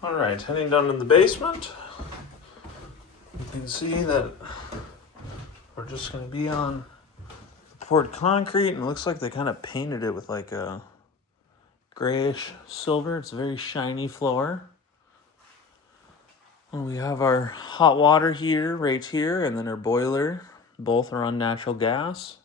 All right, heading down in the basement. You can see that we're just going to be on poured concrete, and it looks like they kind of painted it with like a grayish silver. It's a very shiny floor. And we have our hot water heater right here, and then our boiler. Both are on natural gas.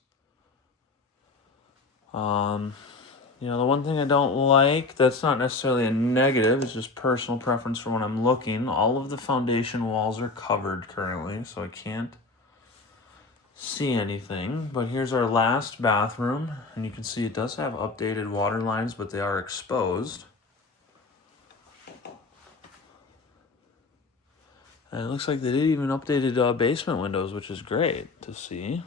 The one thing I don't like, that's not necessarily a negative, it's just personal preference for when I'm looking. All of the foundation walls are covered currently, so I can't see anything. But here's our last bathroom, and you can see it does have updated water lines, but they are exposed. And it looks like they did even updated basement windows, which is great to see.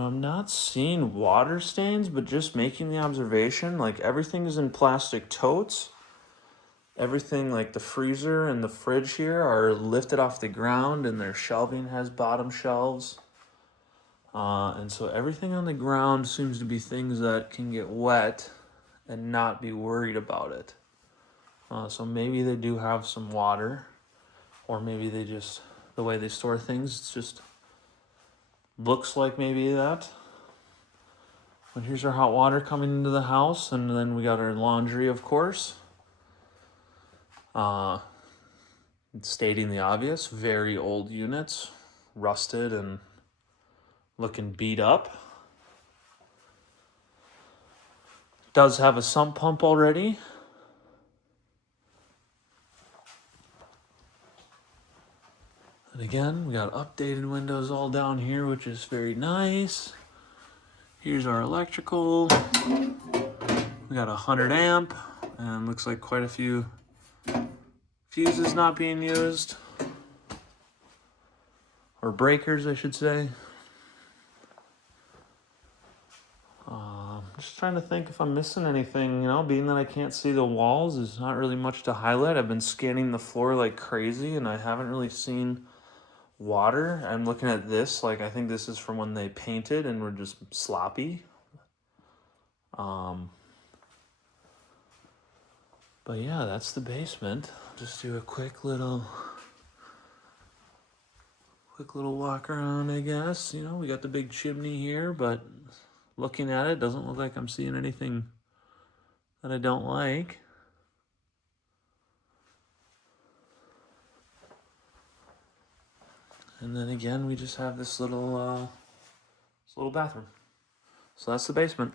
I'm not seeing water stains, but just making the observation, like everything is in plastic totes. Everything like the freezer and the fridge here are lifted off the ground, and their shelving has bottom shelves. And so everything on the ground seems to be things that can get wet and not be worried about it. So maybe they do have some water, or maybe they just, the way they store things, it's just looks like maybe that. But here's our hot water coming into the house, and then we got our laundry, of course. Stating the obvious, very old units, rusted and looking beat up. Does have a sump pump already. And again, we got updated windows all down here, which is very nice. Here's our electrical. We got 100 amp, and looks like quite a few fuses not being used. Or breakers, I should say. Just trying to think if I'm missing anything, being that I can't see the walls, there's not really much to highlight. I've been scanning the floor like crazy, and I haven't really seen water. I'm looking at this, like I think this is from when they painted and were just sloppy. But yeah, that's the basement. Just do a quick little walk around, I guess. We got the big chimney here, but looking at it, doesn't look like I'm seeing anything that I don't like. And then again, we just have this little bathroom. So that's the basement.